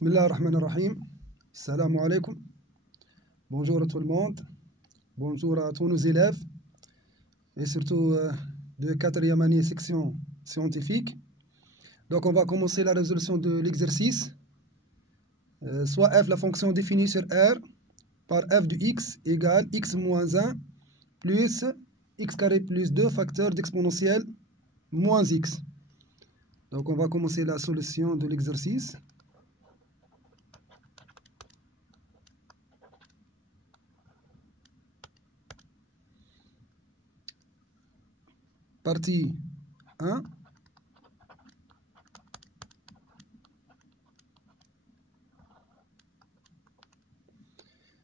Bismillah ar-Rahman ar-Rahim. Salam alaikum. Bonjour à tout le monde. Bonjour à tous nos élèves et surtout de 4e année section scientifique. Donc on va commencer la résolution de l'exercice. Soit f la fonction définie sur R par f de x égale x moins 1 plus x carré plus 2 facteur d'exponentielle moins x. Donc on va commencer la solution de l'exercice. Partie 1.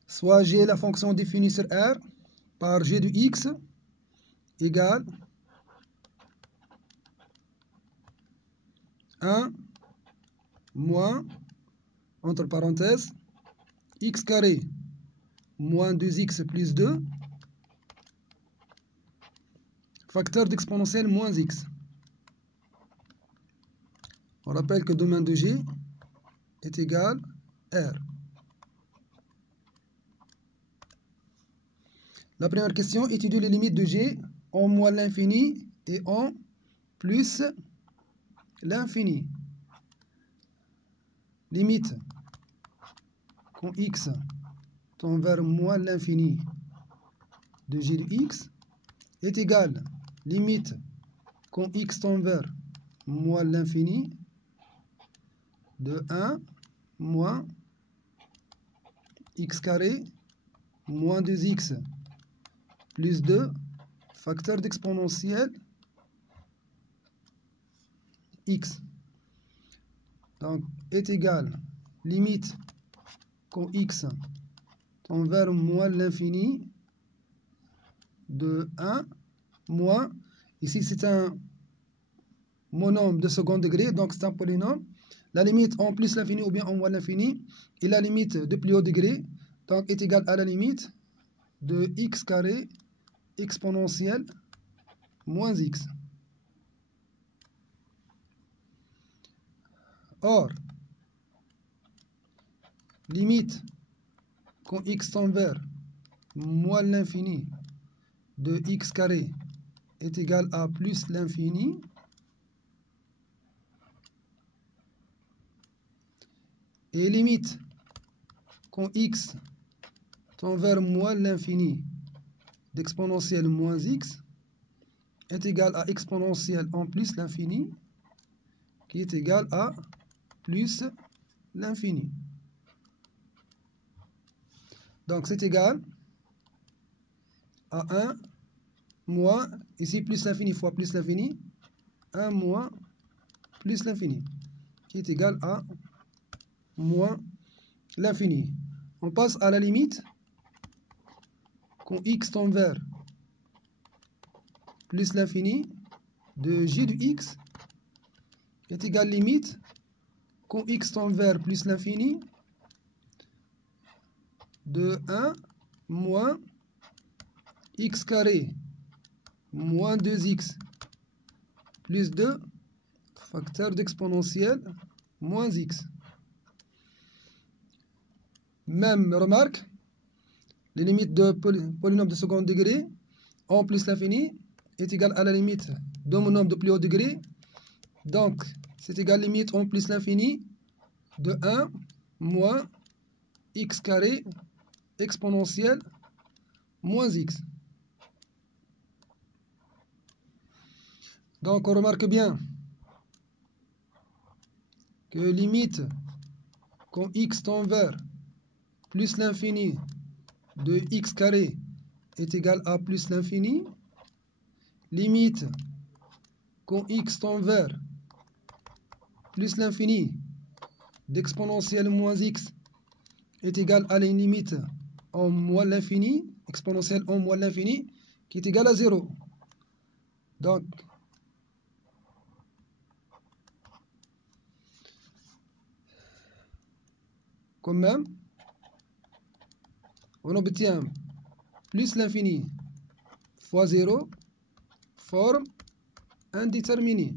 Soit g la fonction définie sur R par g de x égale 1 moins, entre parenthèses, x carré moins 2x plus 2 facteur d'exponentielle moins x. On rappelle que le domaine de g est égal R. La première question étudie les limites de g en moins l'infini et en plus l'infini. Limite quand x tend vers moins l'infini de g de x est égale limite quand x tend vers moins l'infini de 1 moins x carré moins 2x plus 2 facteur d'exponentielle x. Donc est égal limite quand x tend vers moins l'infini de 1 moins, ici c'est un monôme de second degré, donc c'est un polynôme. La limite en plus l'infini ou bien en moins l'infini et la limite de plus haut degré donc est égale à la limite de x carré exponentielle moins x. Or, limite quand x tend vers moins l'infini de x carré est égal à plus l'infini et limite quand x tend vers moins l'infini d'exponentielle moins x est égal à exponentielle en plus l'infini qui est égal à plus l'infini. Donc c'est égal à 1 moins, ici plus l'infini fois plus l'infini, 1 moins plus l'infini qui est égal à moins l'infini. On passe à la limite quand x tend vers plus l'infini de g de x est égal limite quand x tend vers plus l'infini de 1 moins x carré moins 2x plus 2 facteur d'exponentielle moins x. Même remarque, les limites de polynôme de second degré en plus l'infini est égal à la limite d'un monôme de plus haut degré. Donc, c'est égal limite en plus l'infini de 1 moins x carré exponentielle moins x. Donc, on remarque bien que limite quand x tend vers plus l'infini de x carré est égal à plus l'infini. Limite quand x tend vers plus l'infini d'exponentielle moins x est égal à la limite en moins l'infini, exponentielle en moins l'infini, qui est égal à 0. Donc, quand même, on obtient plus l'infini fois 0 forme indéterminée.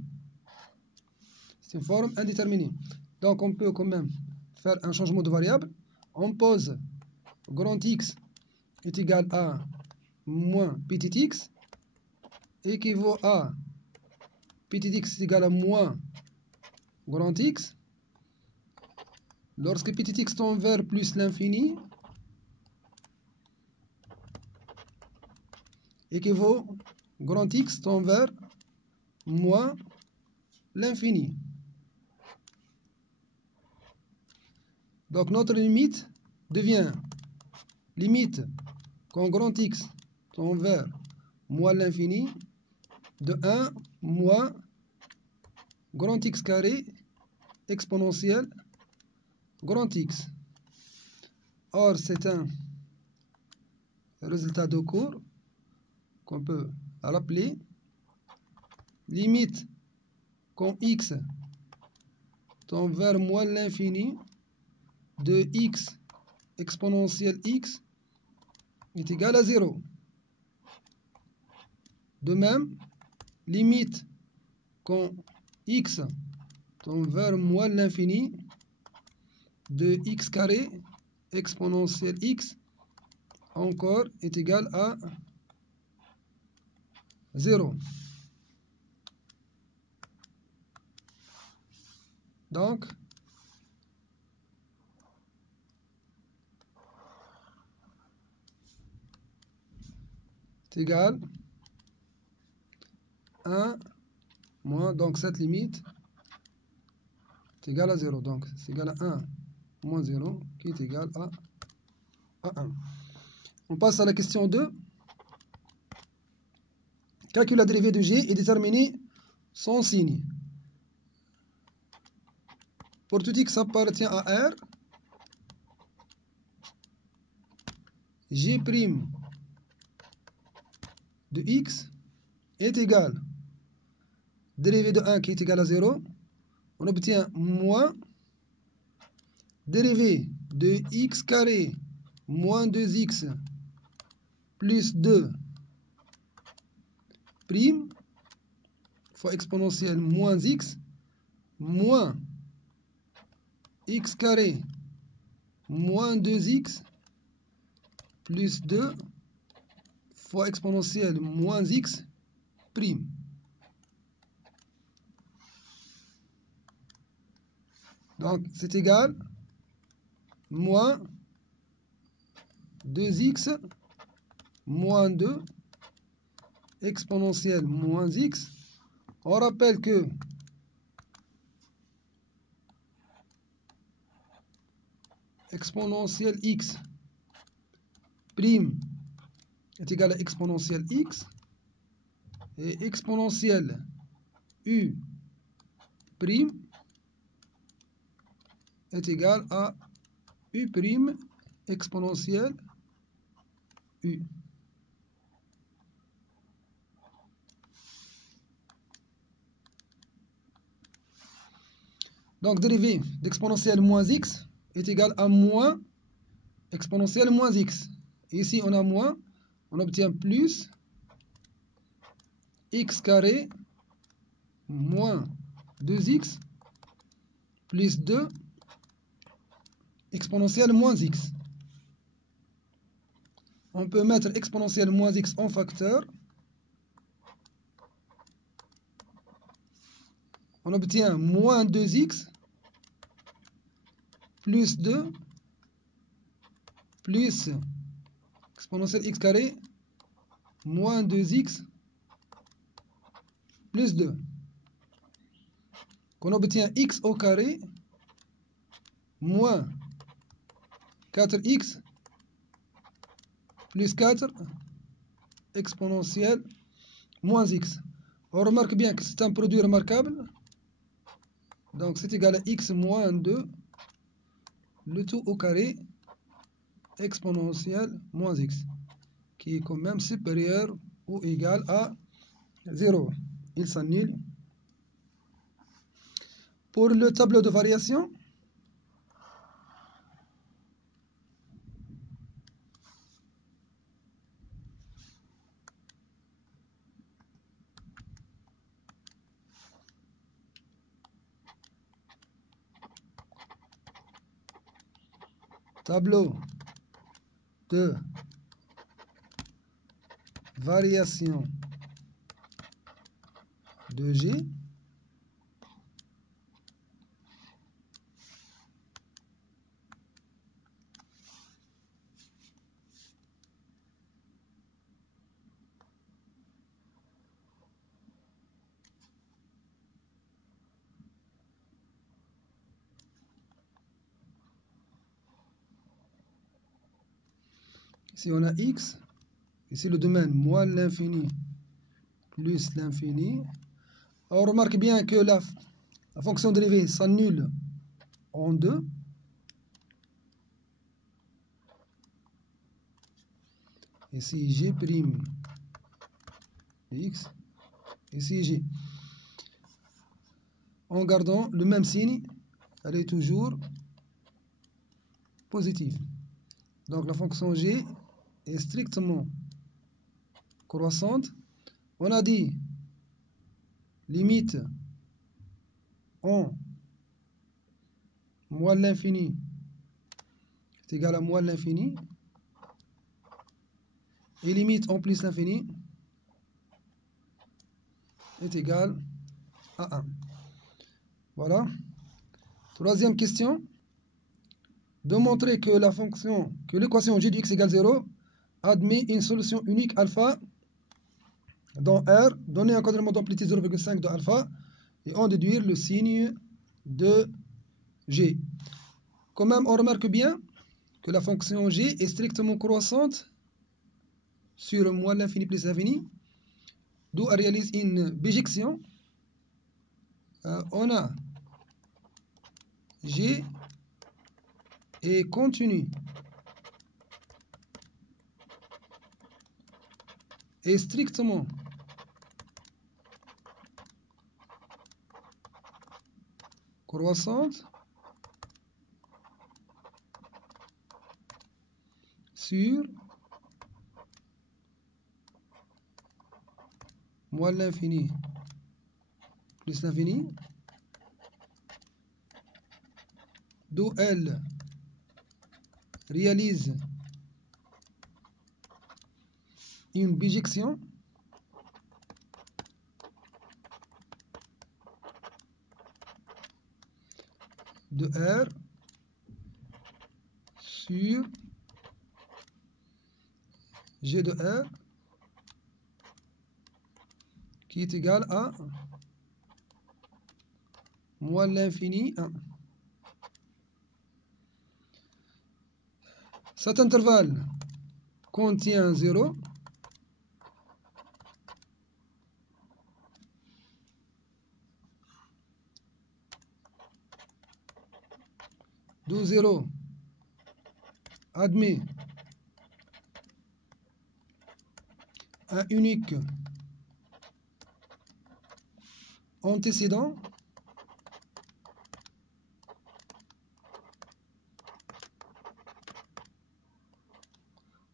C'est une forme indéterminée. Donc on peut quand même faire un changement de variable, on pose grand X est égal à moins petit x équivaut à petit x est égal à moins grand X. Lorsque petit x tend vers plus l'infini, équivaut grand X tend vers moins l'infini. Donc notre limite devient limite quand grand X tend vers moins l'infini de 1 moins grand X carré exponentielle grand X. Or, c'est un résultat de cours qu'on peut rappeler. Limite quand X tend vers moins l'infini de X exponentielle X est égal à 0. De même, limite quand X tend vers moins l'infini de X carré exponentielle X encore est égal à 0. Donc, c'est égal à 1 moins, donc cette limite est égale à 0. Donc, c'est égal à 1 moins 0 qui est égal à 1. On passe à la question 2. Calcule la dérivée de g et déterminer son signe. Pour tout x appartient à R, g' de x est égal dérivée de 1 qui est égal à 0. On obtient moins dérivée de x carré moins 2x plus 2 prime fois exponentielle moins x moins x carré moins 2x plus 2 fois exponentielle moins x prime. Donc, c'est égal moins 2x moins 2 exponentielle moins x. On rappelle que exponentielle x prime est égal à exponentielle x et exponentielle u prime est égal à u prime exponentielle u. Donc dérivée d'exponentielle moins x est égal à moins exponentielle moins x. Et ici on a moins, on obtient plus x carré moins 2x plus 2 exponentielle moins x. On peut mettre exponentielle moins x en facteur. On obtient moins 2x plus 2 plus exponentielle x carré moins 2x plus 2. Qu'on obtient x au carré moins 4x plus 4 exponentielle moins x. On remarque bien que c'est un produit remarquable. Donc c'est égal à x moins 2, le tout au carré exponentielle moins x, qui est quand même supérieur ou égal à 0. Il s'annule. Pour le tableau de variation, tableau de variation de G ici on a x, ici le domaine moins l'infini plus l'infini. On remarque bien que la fonction dérivée s'annule en deux. Ici g' de x, ici g. En gardant le même signe, elle est toujours positive. Donc la fonction g est strictement croissante. On a dit limite en moins l'infini est égal à moins l'infini et limite en plus l'infini est égal à 1. Voilà. Troisième question. De montrer que l'équation g de x égale 0 admet une solution unique alpha dans R, donner un encadrement d'amplitude 0,5 de alpha et en déduire le signe de g. Quand même, on remarque bien que la fonction g est strictement croissante sur moins l'infini plus l'infini, d'où elle réalise une bijection. On a g est continu et strictement croissante sur moins l'infini plus l'infini, d'où elle réalise une bijection de R sur G de R qui est égal à moins l'infini 1. Cet intervalle contient 0. D'où 0 admet un unique antécédent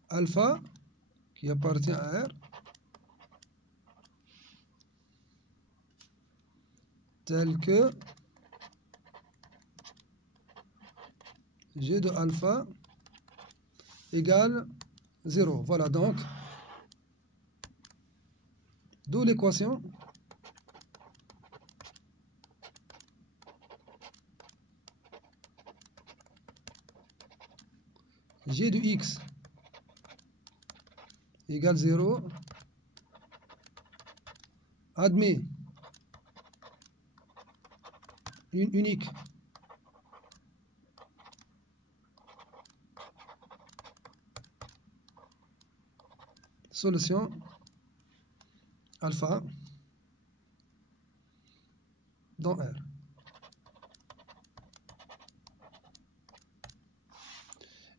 alpha qui appartient à R tel que G de alpha égale 0. Voilà donc, d'où l'équation G de x égale 0 admet une unique solution alpha dans R.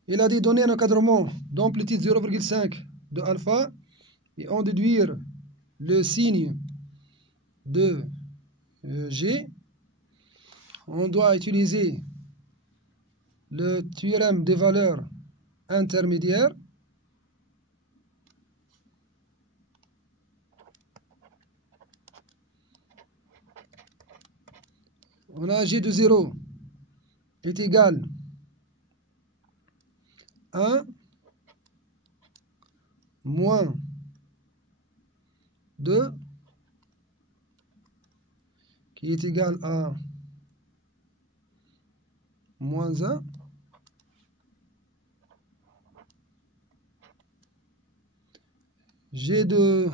Il a dit donner un encadrement d'amplitude 0,5 de alpha et en déduire le signe de G. On doit utiliser le théorème des valeurs intermédiaires. On a G de 0 est égal 2 qui est égal à moins 1 G de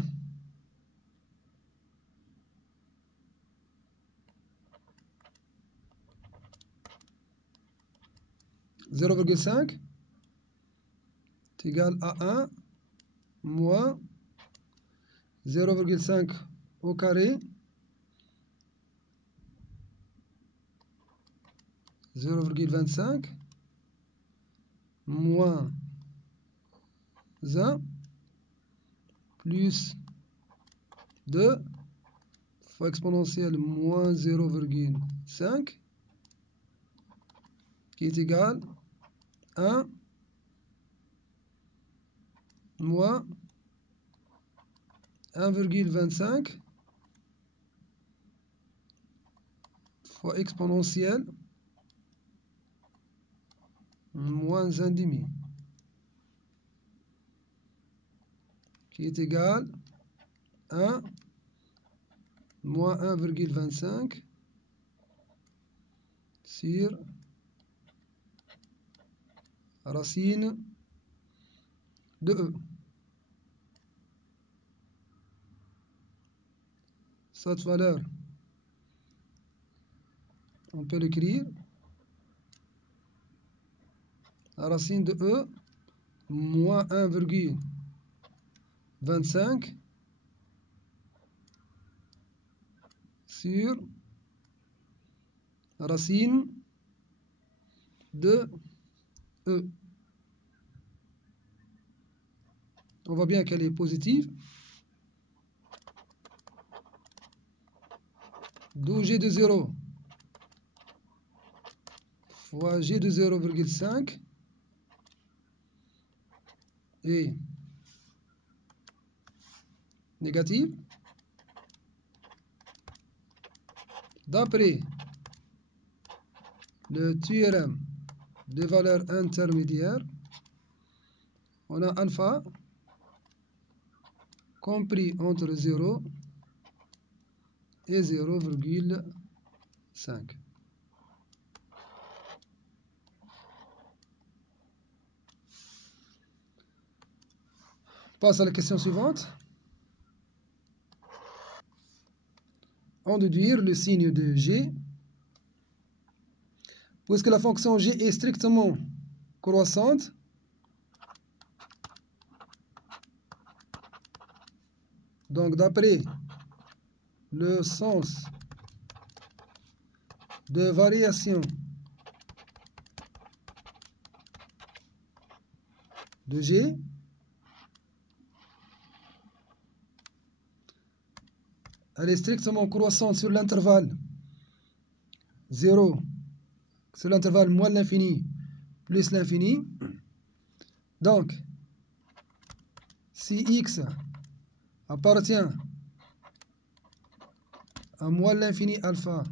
0,5 est égal à 1 moins 0,5 au carré 0,25 moins 1 plus 2 fois exponentielle moins 0,5 qui est égal à 1 moins 1,25 fois exponentielle moins 1,5 qui est égal à 1 moins 1,25 sur racine de E. Cette valeur, on peut l'écrire. La racine de E moins 1,25 sur racine de E. On voit bien qu'elle est positive. D'où G de 0 fois G de 0,5 est négative. D'après le théorème des valeurs intermédiaires, on a alpha compris entre 0 et 0,5. Passe à la question suivante. En déduire le signe de G. Puisque la fonction G est strictement croissante, donc d'après le sens de variation de G, elle est strictement croissante sur l'intervalle 0, sur l'intervalle moins l'infini plus l'infini. Donc, si x appartient à moins l'infini alpha,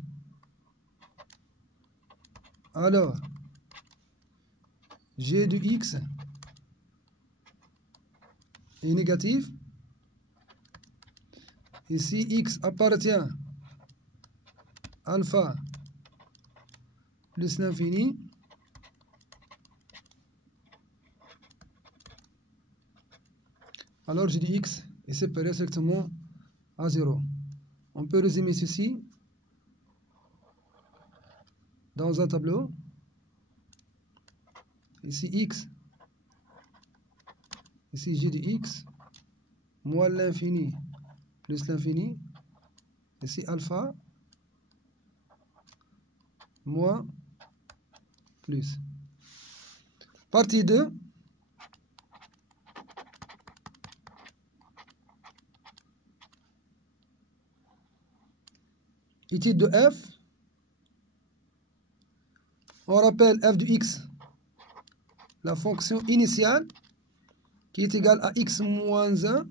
alors g de x est négatif. Et si x appartient à alpha plus l'infini, alors g de x est séparé strictement à 0. On peut résumer ceci dans un tableau. Ici x, ici g de x, moins l'infini plus l'infini, ici alpha, moins plus. Partie 2. Étude de f. On rappelle f de x, la fonction initiale, qui est égale à x moins 1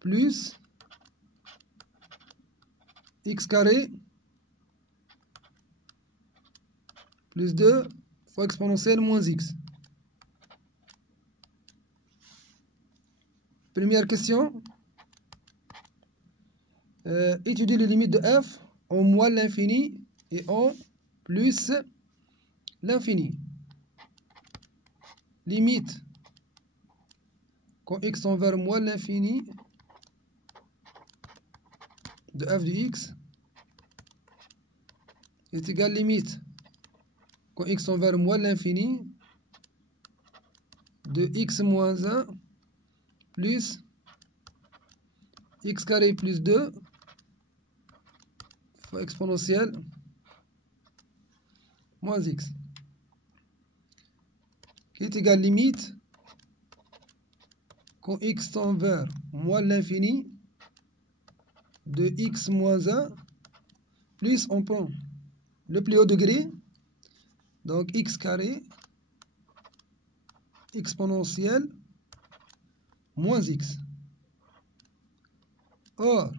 plus x carré plus 2 fois exponentielle moins x. Première question, Étudier les limites de f en moins l'infini et en plus l'infini. Limite quand x tend vers moins l'infini de f de x est égal limite quand x tend vers moins l'infini de x moins 1 plus x carré plus 2 fois exponentielle moins x qui est égal limite quand x tend vers moins l'infini de x moins 1 plus on prend le plus haut degré, donc x carré exponentielle moins x. Or,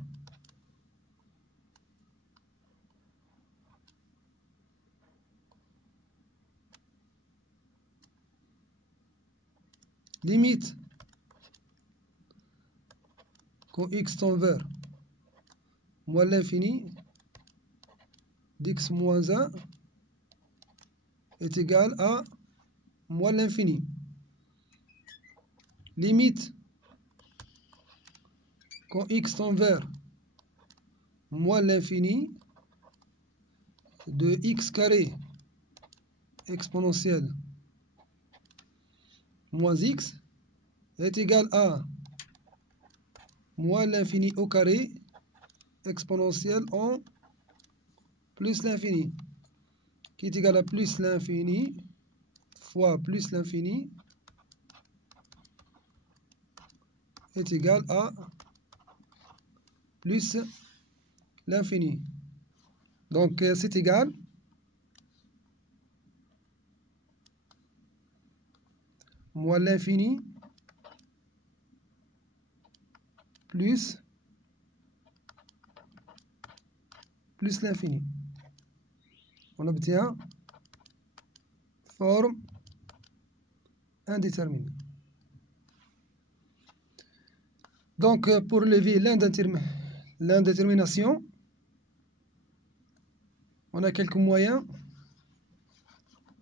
limite quand x tend vers moins l'infini d'x moins 1 est égal à moins l'infini. Limite quand x tend vers moins l'infini de x carré exponentielle moins x est égal à moins l'infini au carré exponentielle en plus l'infini qui est égal à plus l'infini fois plus l'infini est égal à plus l'infini. Donc c'est égal moins l'infini plus l'infini. On obtient forme indéterminée. Donc pour lever l'indétermination, on a quelques moyens.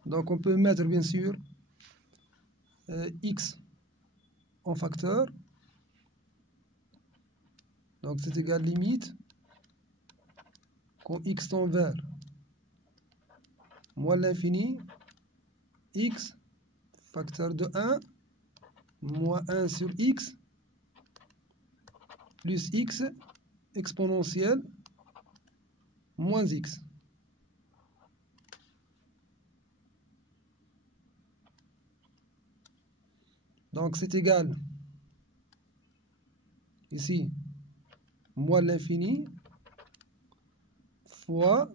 Donc on peut mettre bien sûr x en facteur. Donc c'est égal limite quand x tend vers moins l'infini, x facteur de 1 moins 1 sur x plus x exponentielle moins x. Donc c'est égal ici moins l'infini fois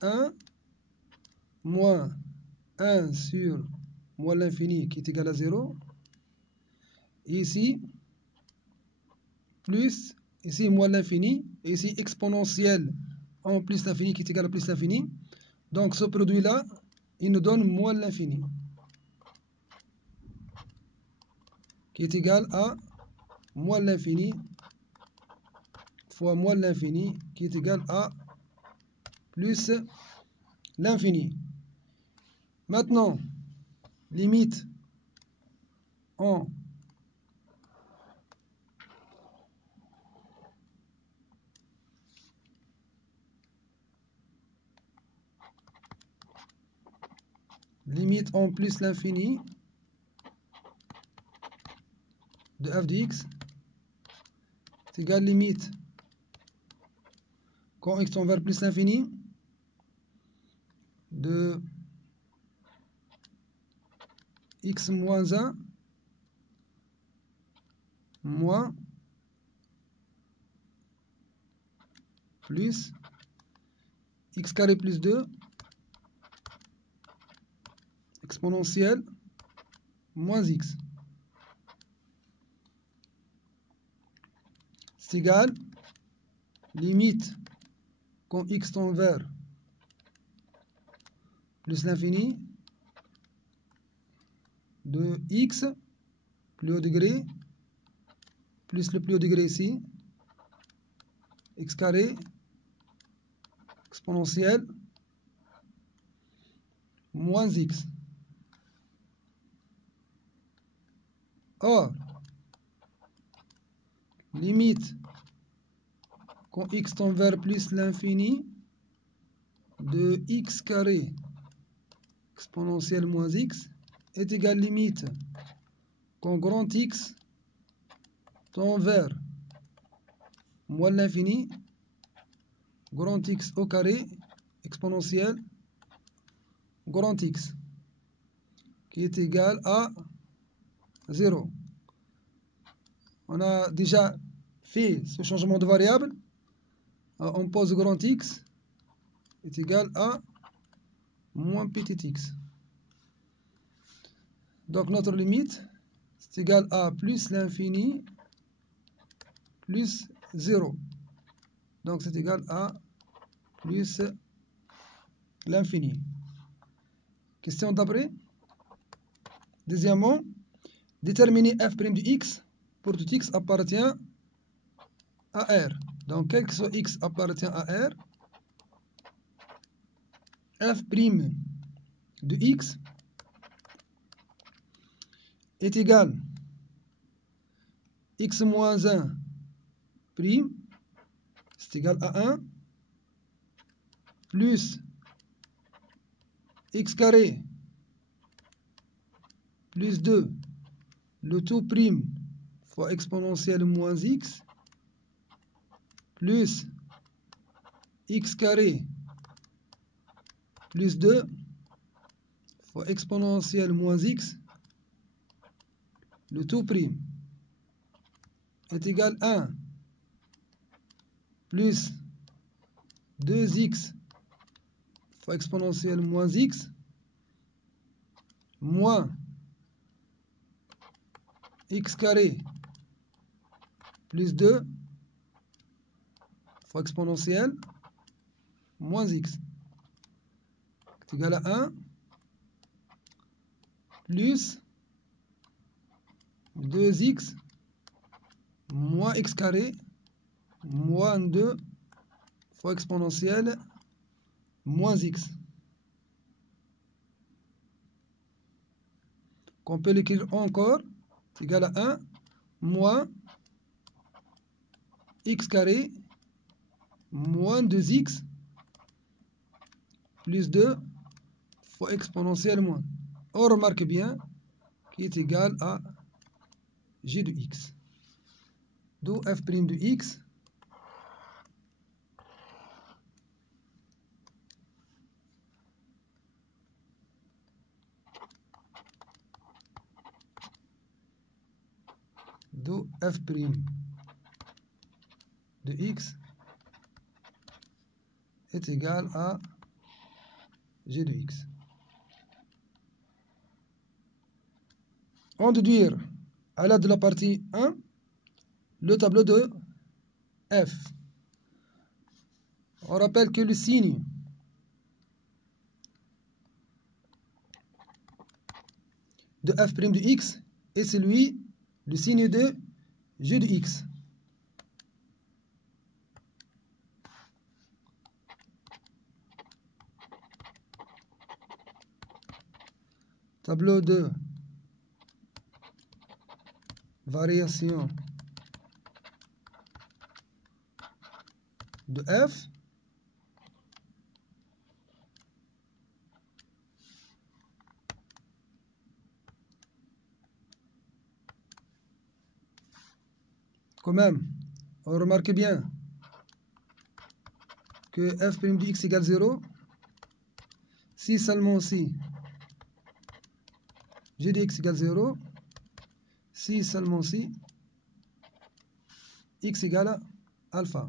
1 moins 1 sur moins l'infini qui est égal à 0. Et ici, plus, ici moins l'infini, et ici exponentielle en plus l'infini qui est égal à plus l'infini. Donc ce produit-là, il nous donne moins l'infini qui est égal à moins l'infini fois moins l'infini qui est égal à plus l'infini. Maintenant, limite en plus l'infini de f de x est égal limite quand x tend vers plus l'infini de x moins 1 moins plus x carré plus 2 exponentielle moins x. C'est égal limite quand x tend vers plus l'infini de x plus haut degré plus le plus haut degré ici x carré exponentielle moins x. Or, limite quand x tend vers plus l'infini de x carré exponentielle moins x est égal limite quand grand x tend vers moins l'infini grand x au carré exponentielle grand x qui est égal à 0. On a déjà fait ce changement de variable. On pose grand x est égal à moins petit x. Donc notre limite c'est égal à plus l'infini plus 0. Donc c'est égal à plus l'infini. Question d'après. Deuxièmement, déterminer f' de x pour tout x appartient à R. Donc quel que soit x appartient à R, f' de x est égal x moins 1 prime, c'est égal à 1, plus x carré plus 2, le tout prime fois exponentielle moins x, plus x carré plus 2 fois exponentielle moins x, le tout prime est égal à 1 plus 2x fois exponentielle moins x moins x carré plus 2 fois exponentielle moins x est égal à 1 plus 2x moins x carré moins 2 fois exponentielle moins x. Qu'on peut l'écrire encore, c'est égal à 1 moins x carré moins 2x plus 2 fois exponentielle moins. On remarque bien qu'il est égal à g de x. D'où f' de x d'où f' de x est égal à g de x. On déduire à l'aide de la partie 1 le tableau de f. On rappelle que le signe de f' de x est celui, le signe de g de x. Tableau de variation de f quand même, on remarque bien que f' de x égale 0 si seulement si g de x égale 0 si seulement si x égale alpha.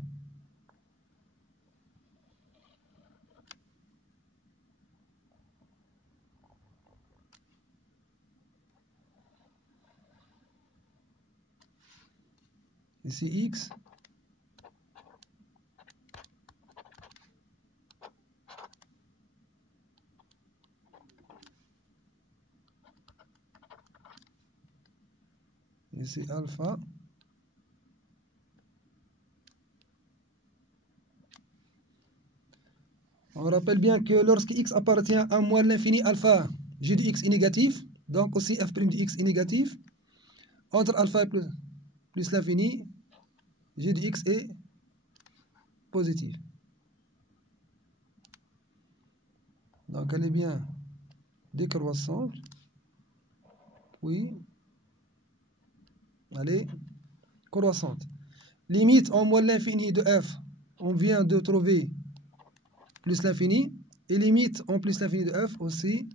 Ici x ici alpha On rappelle bien que lorsque x appartient à moins l'infini alpha, g de x est négatif, donc aussi f' de x est négatif. Entre alpha plus l'infini, g de x est positif. Donc elle est bien décroissante. Oui. Elle est croissante. Limite en moins l'infini de f, on vient de trouver plus l'infini. Et limite en plus l'infini de f aussi,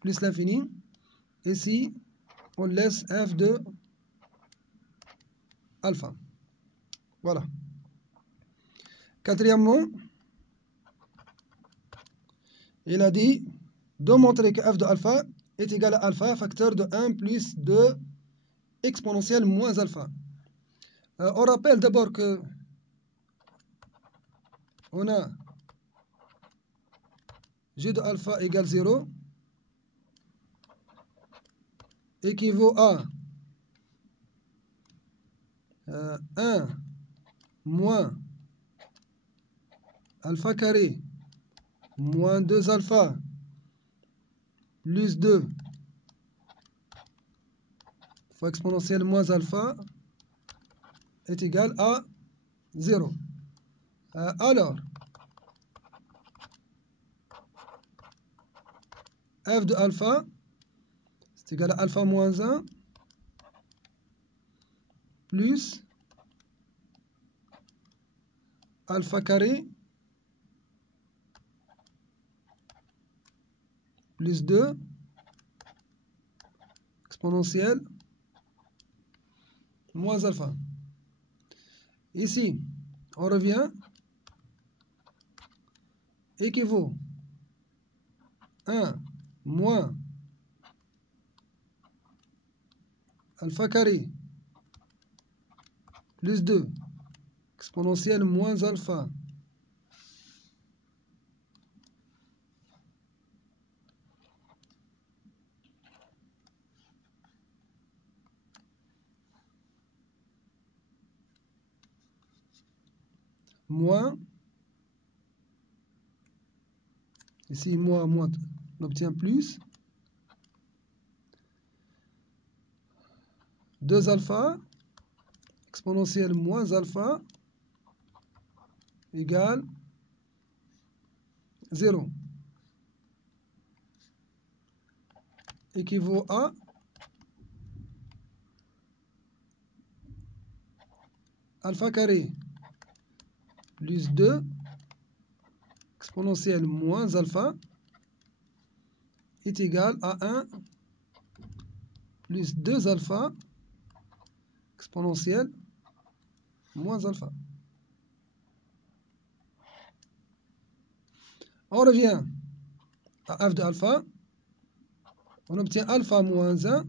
plus l'infini. Ici, on laisse f de alpha. Voilà. Quatrièmement, il a dit de montrer que f de alpha est égal à alpha facteur de 1 plus 2 exponentielle moins alpha. On rappelle d'abord que on a g de alpha égale 0 équivaut à 1 moins alpha carré moins 2 alpha plus 2 fois exponentielle moins alpha est égal à 0. Alors, f de alpha c'est égal à alpha moins 1 plus alpha carré plus 2 exponentielle moins alpha. Ici, on revient, équivaut 1 moins alpha carré plus 2 exponentielle moins alpha moins, ici moins, on obtient plus 2 alpha exponentielle moins alpha égale 0. Équivaut à alpha carré plus 2 exponentielle moins alpha est égal à 1 plus 2 alpha exponentielle moins alpha. On revient à f de alpha. On obtient alpha moins 1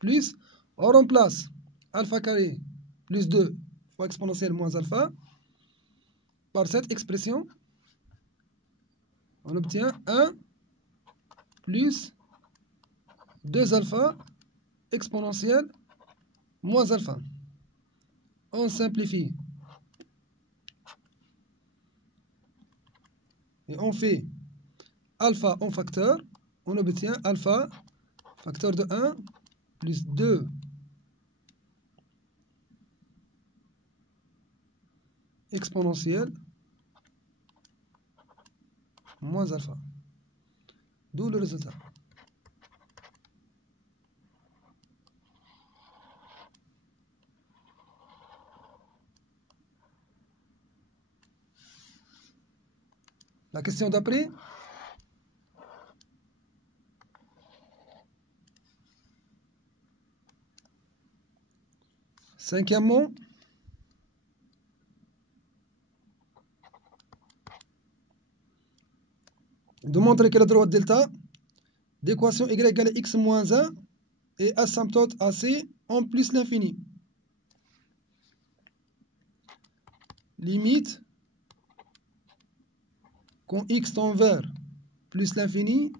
plus, on remplace alpha carré plus 2 fois exponentielle moins alpha par cette expression. On obtient 1 plus 2 alpha exponentielle moins alpha. On simplifie. Et on fait alpha en facteur. On obtient alpha facteur de 1 plus 2 exponentielle moins alpha. D'où le résultat. La question d'après. Cinquièmement, de montrer que la droite delta d'équation y égale x moins 1 et asymptote AC en plus l'infini. Limite quand x tend vers plus l'infini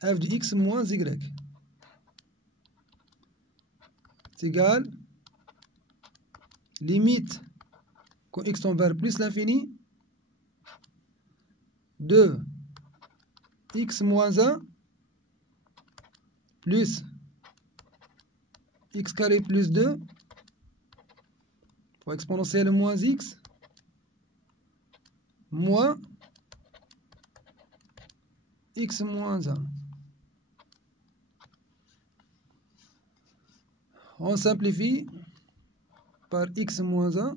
f de x moins y est égal limite quand x tend vers plus l'infini de x moins 1 plus x carré plus 2 fois exponentielle moins x moins x moins 1. On simplifie par x moins 1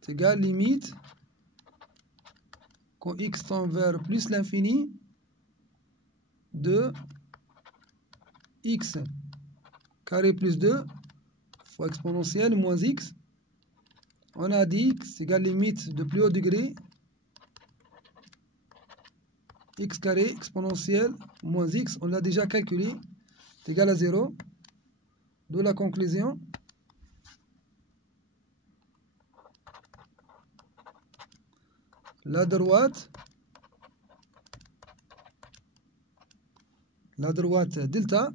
c'est égal limite quand x tend vers plus l'infini de x carré plus 2 fois exponentielle moins x. On a dit que c'est égal limite de plus haut degré x carré exponentielle moins x. On l'a déjà calculé. C'est égal à 0. D'où la conclusion. La droite delta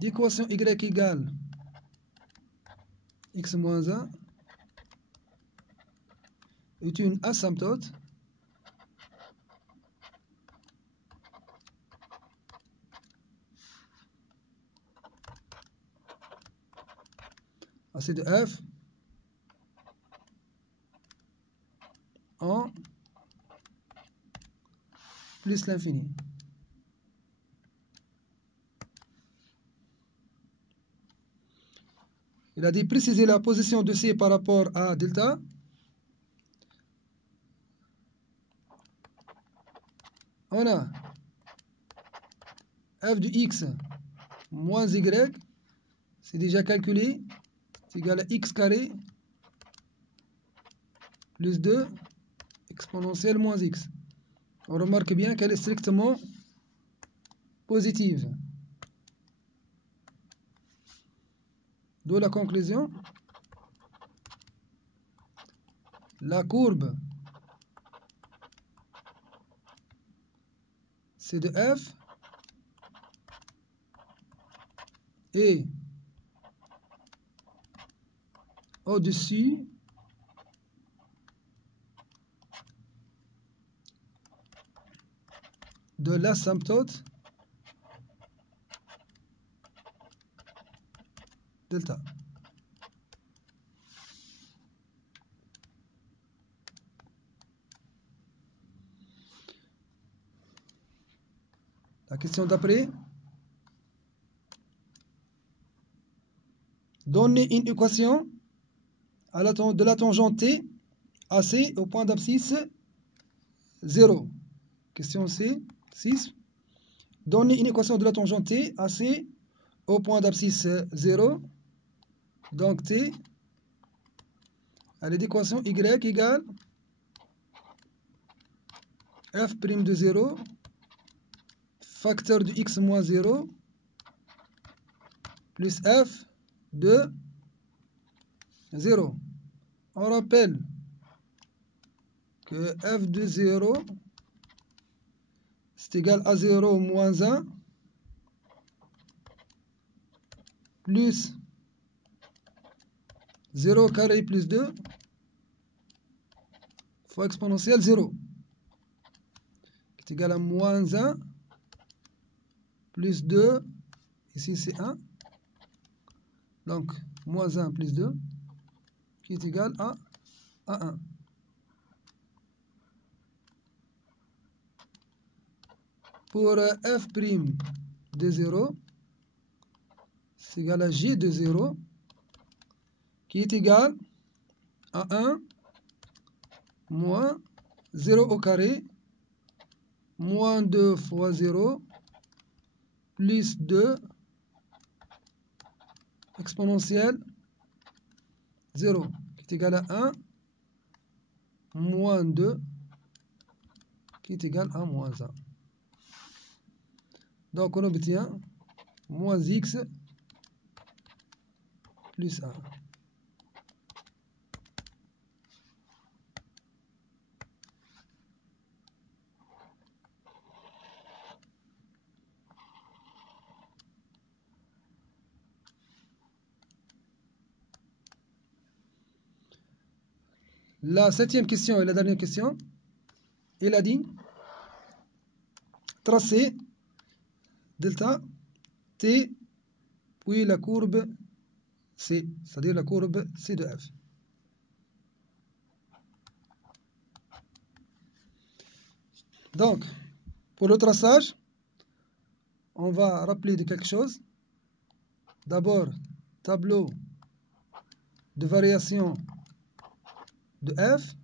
d'équation y égale x moins 1 est une asymptote AC de f en plus l'infini. Il a dit préciser la position de C par rapport à delta. On a f de x moins y, c'est déjà calculé, c'est égal à x carré plus 2 exponentielle moins x. On remarque bien qu'elle est strictement positive. D'où la conclusion. La courbe C de f est au-dessus de l'asymptote delta. La question d'après. Donnez une équation de la tangente T AC au point d'abscisse 0. Question C, 6. Donnez une équation de la tangente T AC au point d'abscisse 0. Donc T, elle est d'équation Y égale f' de 0 facteur de x moins 0 plus f de 0. On rappelle que f de 0 c'est égal à 0 moins 1 plus 0 carré plus 2 fois exponentielle 0 qui est égal à moins 1 plus 2, ici c'est 1, donc moins 1 plus 2 qui est égal à 1. Pour f' de 0, c'est égal à g de 0 qui est égal à 1 moins 0 au carré moins 2 fois 0 plus 2 exponentielle 0 qui est égal à 1 moins 2 qui est égal à moins 1. Donc on obtient moins x plus 1. La septième question et la dernière question. Il a dit tracer delta T, puis la courbe C, c'est-à-dire la courbe C de F. Donc, pour le traçage, on va rappeler de quelque chose. D'abord, tableau de variation de F.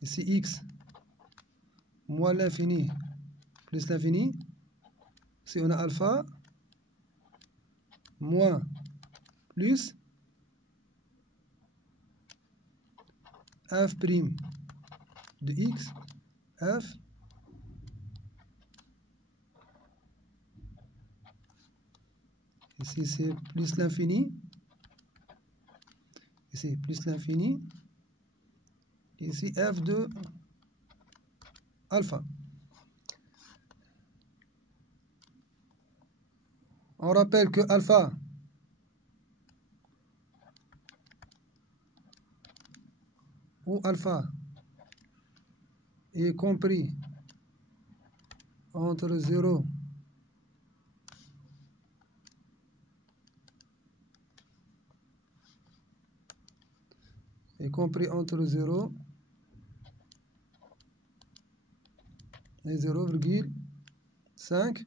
Ici, x moins l'infini plus l'infini. Ici, on a alpha moins plus f' de x, f ici c'est plus l'infini, ici plus l'infini, ici f de alpha. On rappelle que alpha ou alpha est compris entre 0 et 0,5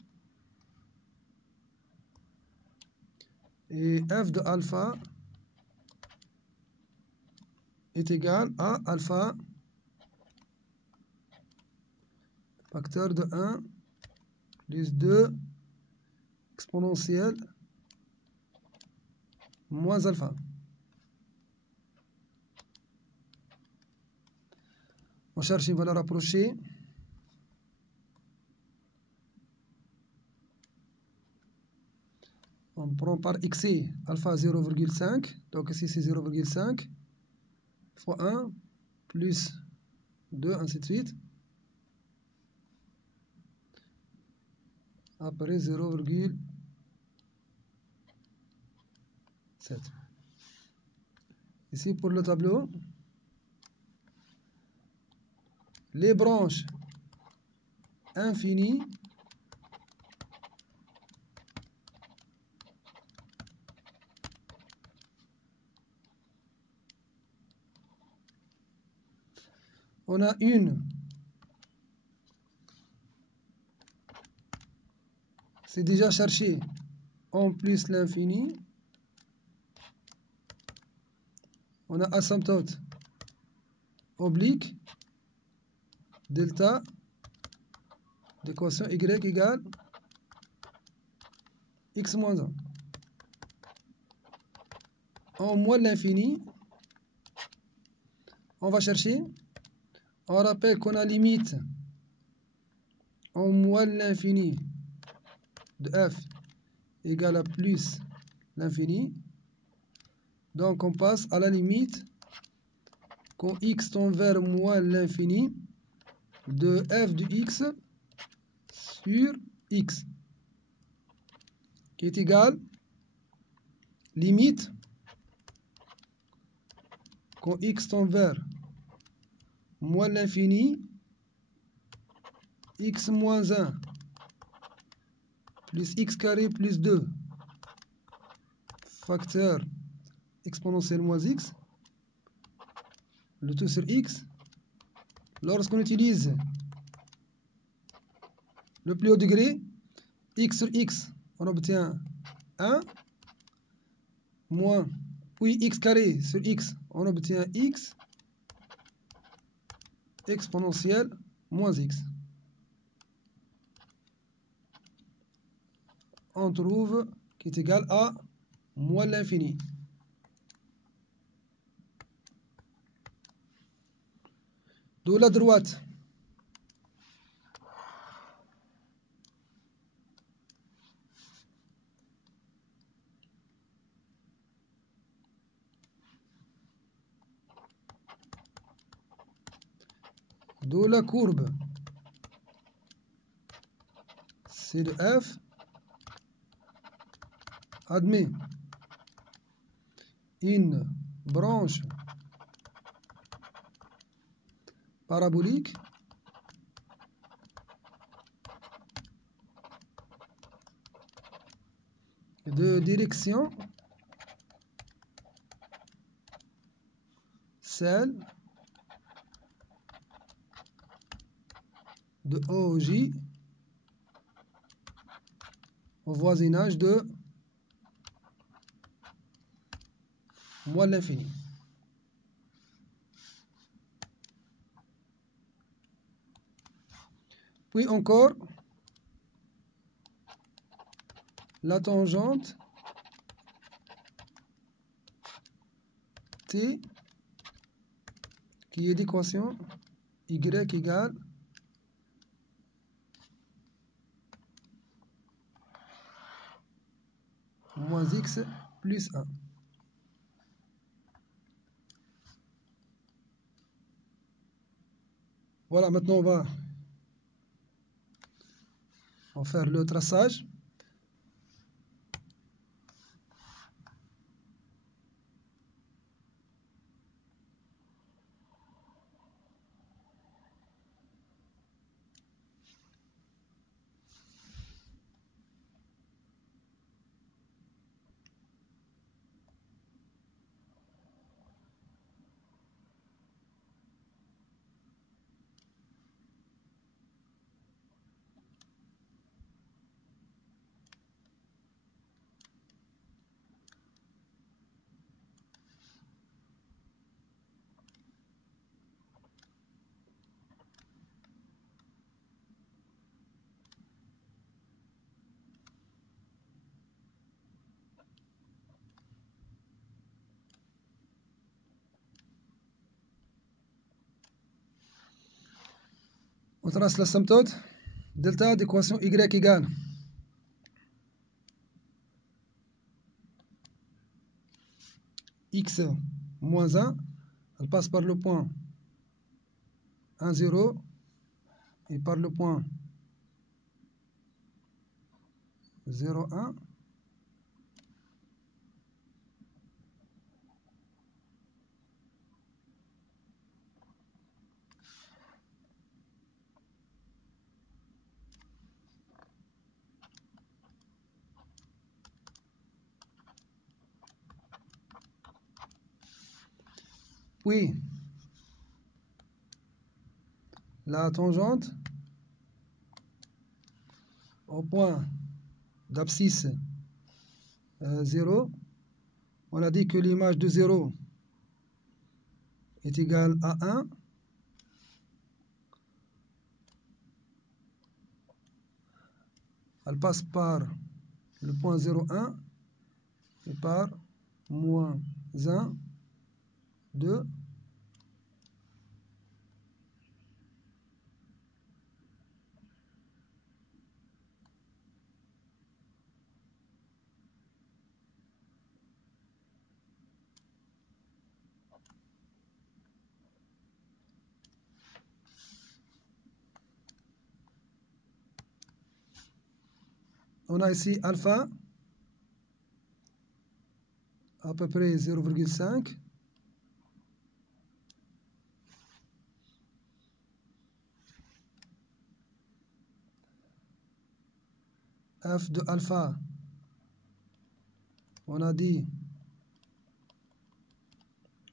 et f de alpha est égal à alpha facteur de 1 plus 2 exponentielle moins alpha. On cherche une valeur approchée. On prend par xc alpha 0,5. Donc ici c'est 0,5 fois 1 plus 2, ainsi de suite. Après 0,7. Ici pour le tableau, les branches infinies on a une, c'est déjà cherché en plus l'infini. On a asymptote oblique delta d'équation y égale x moins 1. En moins l'infini, on va chercher. On rappelle qu'on a limite en moins l'infini de f égale à plus l'infini. Donc on passe à la limite quand x tend vers moins l'infini de f de x sur x, qui est égal limite quand x tend vers moins l'infini x moins 1 plus x carré plus 2 facteur exponentielle moins x, le tout sur x. Lorsqu'on utilise le plus haut degré, x sur x, on obtient 1, moins, puis x carré sur x, on obtient x exponentielle moins x. On trouve qui est égal à moins l'infini. De la droite, de la courbe C de f admet une branche parabolique de direction celle de OJ au voisinage de moins l'infini. Puis encore, la tangente T qui est d'équation y égale moins x plus 1. Voilà, maintenant on va en faire le traçage. On trace l'asymptote delta d'équation y égale x moins 1, elle passe par le point 1, 0 et par le point 0, 1. Puis la tangente au point d'abscisse 0. On a dit que l'image de 0 est égale à 1. Elle passe par le point 0, 1 et par moins 1, 2. On a ici alpha à peu près 0,5. F de alpha, on a dit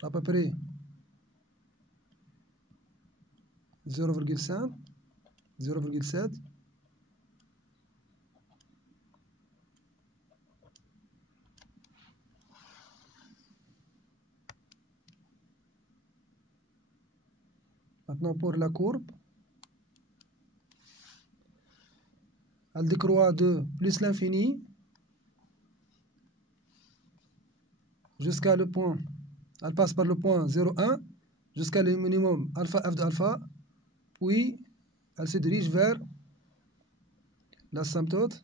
à peu près 0,5, 0,7. Maintenant pour la courbe, elle décroît de plus l'infini jusqu'à le point, elle passe par le point 0, 1 jusqu'à le minimum alpha f de alpha, puis elle se dirige vers l'asymptote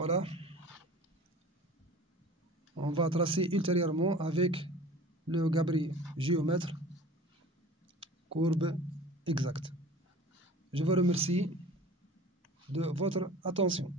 Voilà. On va tracer ultérieurement avec le gabarit géomètre courbe exacte. Je vous remercie de votre attention.